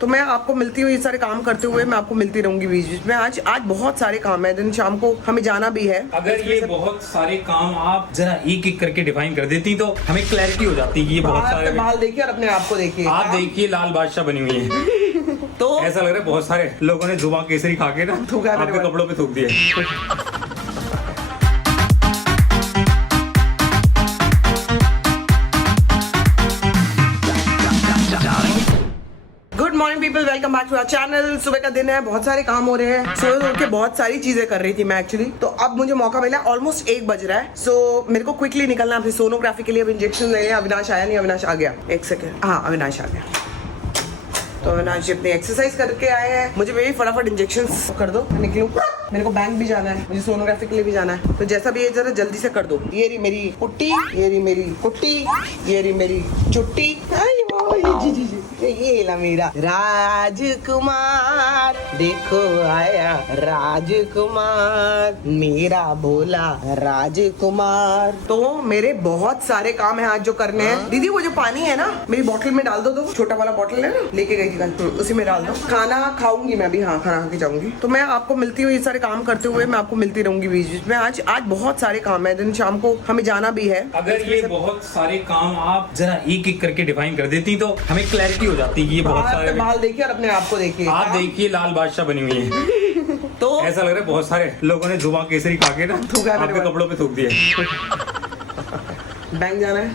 तो मैं आपको मिलती हूँ, ये सारे काम करते हुए मैं आपको मिलती रहूंगी बीच बीच में। आज बहुत सारे काम है, दिन शाम को हमें जाना भी है। अगर ये बहुत सारे काम आप जरा एक एक करके डिफाइन कर देती तो हमें क्लैरिटी हो जाती कि ये बहुत सारे। बाल देखिए और अपने आप को देखिए। आप देखिए लाल बादशाह बनी हुई है। तो ऐसा लग रहा है बहुत सारे लोगों ने जुबान केसरी खा के ना थूका आपके कपड़ों पे थूक दिया। Good morning people, welcome back to our channel. सुबह का दिन है, बहुत सारे काम हो रहे हैं। सुबह उठ के बहुत सारी चीजें कर रही थी मैं एक्चुअली। तो अब मुझे मौका मिला, ऑलमोस्ट 1 बज रहा है। सो मेरे को क्विकली निकलना है अपनी सोनोग्राफी के लिए। अब इंजेक्शन ले लिया। अविनाश आया नहीं, अविनाश आ गया। 1 सेकेंड, हाँ अविनाश आ गया। तो अविनाश जी अपनी एक्सरसाइज करके आए हैं। मुझे बेबी फटाफट इंजेक्शन कर दो, मैं निकलूं। मेरे को बैंक भी जाना है, मुझे सोनोग्राफी के लिए भी जाना है। तो जैसा भी है जरा जल्दी से कर दो। ये रही मेरी कुट्टी, ये रही मेरी कुट्टी, ये रही मेरी चुट्टी। ये ला मेरा राजकुमार, देखो आया राजकुमार, मेरा बोला राजकुमार। तो मेरे बहुत सारे काम है आज जो करने हैं। दीदी वो जो पानी है ना मेरी बोतल में डाल दो। तो छोटा वाला बोतल है ना, लेके गई थी कल, उसी में डाल दो। खाना खाऊंगी मैं भी, हाँ खाना खा के जाऊंगी। तो मैं आपको मिलती हूँ, ये सारे काम करते हुए मैं आपको मिलती रहूंगी बीच बीच में। आज बहुत सारे काम है, दिन शाम को हमें जाना भी है। अगर ये बहुत सारे काम आप जरा एक एक करके डिफाइन कर देती तो हमें क्लैरिटी हो जाती कि ये बहुत सारे। बाल देखिए और अपने आप को देखिए। आप देखिए लाल बादशाह बनी हुई है। तो ऐसा लग रहा है बहुत सारे लोगों ने जुबान केसरी खा के ना थूका आपके कपड़ों पे थूक दिया। बैंक जाना है,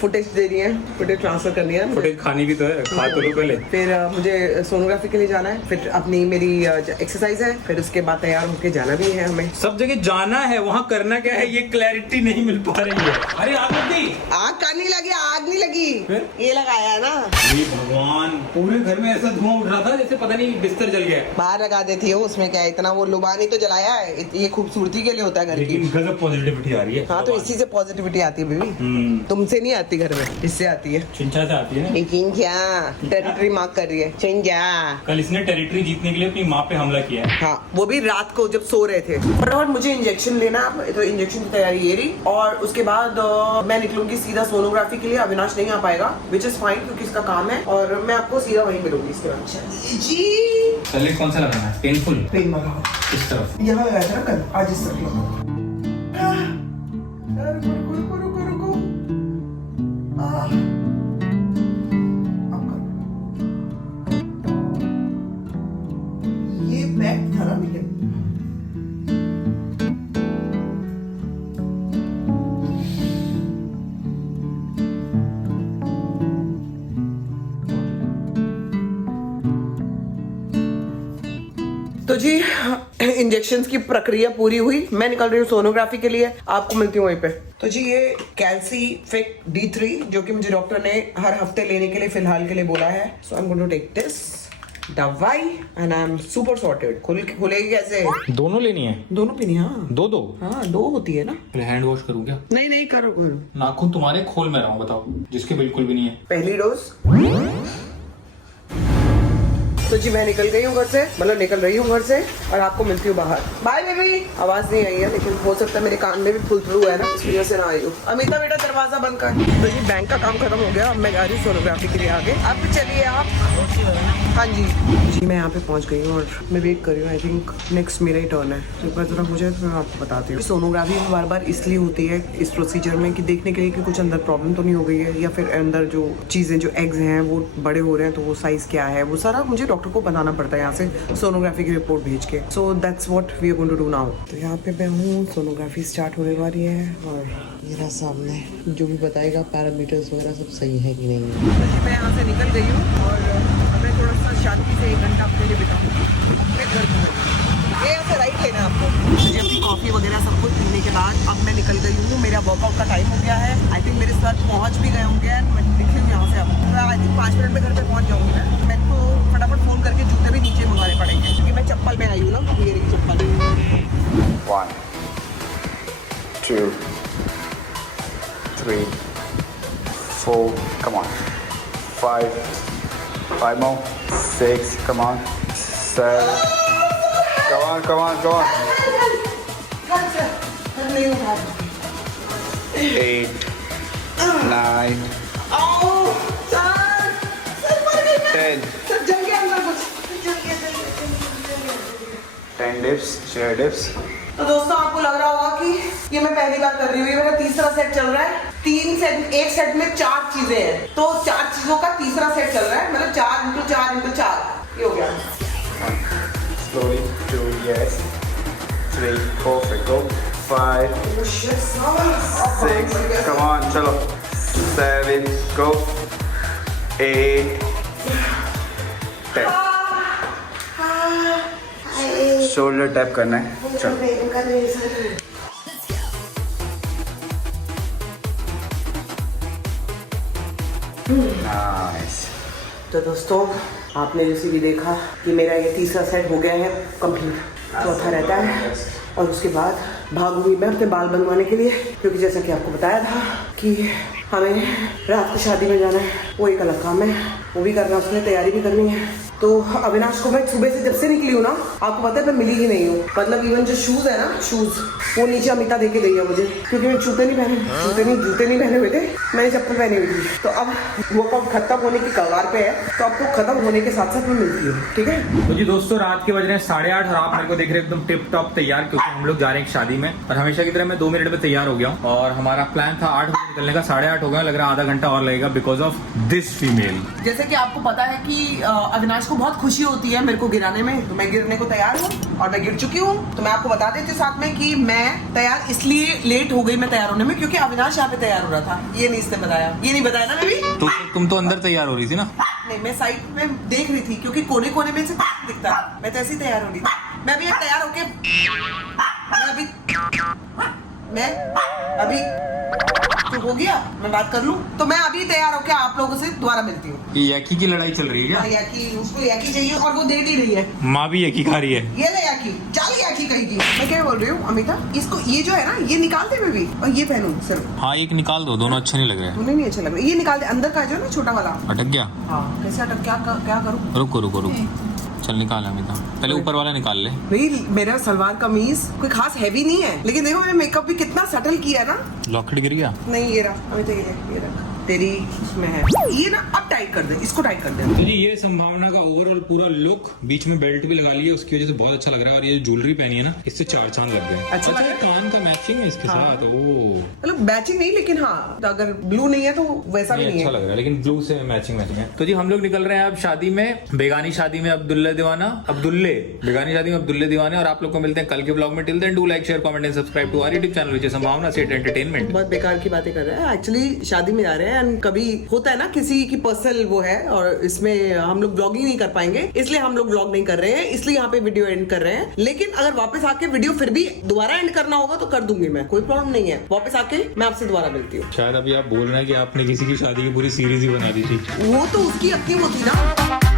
फुटेज दे रही है, फुटेज ट्रांसफर करनी है। फुटेज खानी भी तो है, खा तो लो पहले। फिर मुझे सोनोग्राफी के लिए जाना है, फिर अपनी मेरी एक्सरसाइज है, फिर उसके बाद तैयार होके जाना भी है हमें। सब जगह जाना है, वहाँ करना क्या है ये क्लैरिटी नहीं मिल पा रही है। अरे आग लगी, आग का नहीं लगी, आग नहीं लगी, फिर? ये लगाया है ना। हे भगवान, पूरे घर में ऐसा धुआं उठ रहा था जैसे पता नहीं बिस्तर जल गया। बाहर लगा देती है, उसमें क्या है इतना, वो लुबानी तो जलाया है, ये खूबसूरती के लिए होता है घर की। लेकिन गजब पॉजिटिविटी आ रही है। हाँ तो इसी से पॉजिटिविटी आती है बेबी। तुमसे नहीं आती घर में, इससे आती है। चिंचा से आती है ना। लेकिन क्या टेरिटरी मार्क कर रही है चिंजा। कल इसने टेरिटरी जीतने के लिए अपनी माँ पे हमला किया है। हाँ वो भी रात को जब सो रहे थे। फटाफट मुझे इंजेक्शन लेना है, तो इंजेक्शन की तैयारी ये रही। और उसके बाद मैं निकलूंगी सीधा सोनोग्राफी के लिए। अविनाश नहीं आ पाएगा, विच इज फाइन क्योंकि इसका काम है। और मैं आपको सीधा वहीं मिलूंगी इसके बाद। जी पहले कौन सा लगाना है? पेनफुल पेन लगाओ इस तरफ। यहाँ लगाया था ना कल, आज इस तरफ लगाओ। रुको। ये बैग था ना मेरे। तो जी इंजेक्शंस की प्रक्रिया पूरी हुई, मैं निकल रही हूँ सोनोग्राफी के लिए। आपको मिलती हूँ वहीं पे। तो जी ये कैल्सीफिक D3 जो कि मुझे डॉक्टर ने हर हफ्ते लेने के लिए फिलहाल के लिए बोला है। So I am going to take this दवाई and I am super sorted. खुलेगी कैसे? दोनों लेनी है? दोनों पीनी, हाँ दो। हाँ 2 होती है ना। पहले हैंड वॉश करूँ क्या? नहीं करो। नाखून तुम्हारे खोल में रहा हूँ, बताओ जिसके बिल्कुल भी नहीं है। पहली डोज। तो जी मैं निकल गई हूँ घर से, मतलब निकल रही हूँ घर से और आपको मिलती हूँ बाहर। Bye baby. आवाज नहीं आई है लेकिन हो सकता है मेरे कान में भी फुल थ्रू है ना, इस वजह से ना आई हूँ। अमिता बेटा दरवाजा बंद कर। तो जी बैंक का काम खत्म हो गया, अब मैं जा रही हूँ सोनोग्राफी के लिए आगे। अब चलिए आप। हाँ जी मैं यहाँ पे पहुँच गई हूँ और मैं वेट कर रही हूँ। आई थिंक नेक्स्ट मेरा ही टर्न है, तो एक बार जरा हो जाए तो मैं आपको बताती हूँ। सोनोग्राफी बार बार इसलिए होती है इस प्रोसीजर में कि देखने के लिए कि कुछ अंदर प्रॉब्लम तो नहीं हो गई है, या फिर अंदर जो चीज़ें जो एग्स हैं वो बड़े हो रहे हैं तो वो साइज क्या है, वो सारा मुझे डॉक्टर को बताना पड़ता है यहाँ से सोनोग्राफी की रिपोर्ट भेज के। So that's what we are going to do now. तो यहाँ पे मैं हूँ, सोनोग्राफी स्टार्ट होने वाली है और मेरा सामने जो भी बताएगा पैरामीटर्स वगैरह सब सही है कि नहीं है। मैं यहाँ से निकल गई हूँ और मैं थोड़ा सा शांति से 1 घंटा अपने लिए बिताऊंगी मैं घर पर। ये यहाँ से राइट लेना है आपको। मुझे अपनी कॉफ़ी वगैरह सब कुछ पीने के बाद अब मैं निकल गई हूँ। मेरा वर्कआउट का टाइम हो गया है। आई थिंक मेरे सर पहुँच भी गए होंगे। मैं निकली हूँ यहाँ से। अब आई थिंक 5 मिनट में घर पर पहुँच जाऊँगी मैं। मेरे को फटाफट फ़ोन करके जूते भी नीचे मंगाने पड़ेंगे क्योंकि मैं चप्पल में आई हूँ ना, ये रही चप्पल। 1 2 3 4 come on 5 more 6 come on 7 come on 8 9 10 जल गया अंदर कुछ, जल गया। 10 dips, share dips. तो दोस्तों आपको लग रहा होगा कि ये मैं पहली बार कर रही हूँ, ये मेरा तीसरा सेट चल रहा है। 3 सेट, एक सेट में 4 चीजें हैं, तो 4 चीजों का तीसरा सेट चल रहा है, मतलब 4 × 4 × 4 ये हो गया। 1, slowly, 2, yes, 3, perfect, go, 5, 6, come on, chalo, 7, go, 8, 10. Shoulder tap करना है, चलो। नाइस। तो दोस्तों आपने जैसे कि देखा कि मेरा ये तीसरा सेट हो गया है कंप्लीट, चौथा रहता है और उसके बाद भागूंगी मैं अपने बाल बनवाने के लिए, क्योंकि जैसा कि आपको बताया था कि हमें रात को शादी में जाना है, वो एक अलग काम है, वो भी करना, उसके लिए तैयारी भी करनी है। तो अविनाश को मैं सुबह से जब से निकली हूँ ना, आपको पता है मैं मिली ही नहीं हूँ, मतलब इवन जो शूज है ना, शूज वो नीचे अमिता देके गई है मुझे, क्योंकि मैं जूते नहीं पहने हुए थे, मैंने चप्पल पहनी हुई थी। तो अब वो कब खत्म होने की कगार पे है, तो आपको खत्म होने के साथ साथ मैं मिलती हूँ, ठीक है। तो जी दोस्तों रात के बज रहे हैं 8:30 और आप मेरे को देख रहे हैं एकदम टिप टॉप तैयार, क्योंकि हम लोग जा रहे हैं एक शादी में, और हमेशा की तरह मैं 2 मिनट में तैयार हो गया हूँ। और हमारा प्लान था 8 बजे निकलने का, 8:30 हो गया, लग रहा है आधा घंटा और लगेगा बिकॉज ऑफ दिस फीमेल। जैसे कि आपको पता है कि अविनाश को बहुत खुशी होती है मेरे को गिराने में, तो मैं गिरने को तैयार हूँ और मैं गिर चुकी हूँ। तो मैं आपको बता देती हूँ साथ में कि मैं तैयार इसलिए लेट हो गई मैं तैयार होने में, क्योंकि अविनाश यहाँ पे तैयार हो रहा था। ये नहीं इसने बताया, ये नहीं बताया ना बेबी। तो तुम तो अंदर तैयार हो रही थी ना? नहीं, मैं साइड में देख रही थी, क्योंकि कोने कोने में से दिखता है, मैं तो ऐसे ही तैयार हो रही थी। मैं अभी तैयार होके मैं अभी हो गया, मैं बात कर लूं, तो मैं अभी तैयार होके आप लोगों से दोबारा मिलती हूँ। ये याकी की लड़ाई चल रही है क्या? याकी, उसको याकी चाहिए और वो दे नहीं रही है। माँ भी याकी खा रही है। ये ले याकी, चल याकी कहेगी। मैं क्या बोल रही हूँ अमिता, इसको ये जो है ना, ये निकाल दे बेबी, और ये पहनूं सिर्फ। हाँ एक निकाल दो, दोनों अच्छे नहीं लग रहे हैं। उन्हें नहीं अच्छा लग रहा, ये निकाल दे, अंदर का जो ना छोटा वाला। अटक गया? हाँ कैसे अटक, क्या करूँ? रुको चल निकाल अमिता, पहले ऊपर वाला निकाल ले। भाई मेरा सलवार कमीज कोई खास हैवी नहीं है, लेकिन देखो मैंने मेकअप भी कितना सटल किया है ना। लॉकेट गिर गया? नहीं ये रहा अमिता, ये रहा तेरी उसमें है ये ना। अब टाइट कर दे, इसको टाइट कर दे। तो जी ये संभावना का ओवरऑल पूरा लुक, बीच में बेल्ट भी लगा ली है, उसकी वजह से बहुत अच्छा लग रहा है। और ये ज्वेलरी पहनी है ना, इससे 4 चांद लग गए। अच्छा लग रहा है? कान का मैचिंग है इसके साथ। ओ मतलब मैचिंग नहीं, लेकिन हाँ अगर ब्लू नहीं है तो वैसा भी नहीं अच्छा है। लग रहा है, लेकिन ब्लू से मैचिंग है। तो जी हम लोग निकल रहे हैं अब शादी में, बेगानी शादी में बेगानी शादी में अब्दुल्ले दीवाने। और आप लोग को मिलते हैं कल के ब्लॉग में। Till then do like share comment and subscribe to our YouTube channel which is Sambhavna Seth entertainment. बहुत बेकार की बातें कर रहे हैं, एक्चुअली शादी में जा रहे हैं एंड कभी होता है ना किसी की पर्सनल वो है, और इसमें हम लोग ब्लॉगिंग नहीं कर पाएंगे, इसलिए हम लोग ब्लॉग नहीं कर रहे हैं, इसलिए यहाँ पे वीडियो एंड कर रहे हैं। लेकिन अगर वापस आके वीडियो फिर भी दोबारा एंड करना होगा तो कर दूंगी मैं, कोई प्रॉब्लम नहीं है। वापस आके मैं आपसे दोबारा मिलती हूँ। शायद अभी आप बोल रहे हैं कि आपने किसी की शादी की पूरी सीरीज ही बना दी थी। वो तो उसकी अपनी वो थी ना।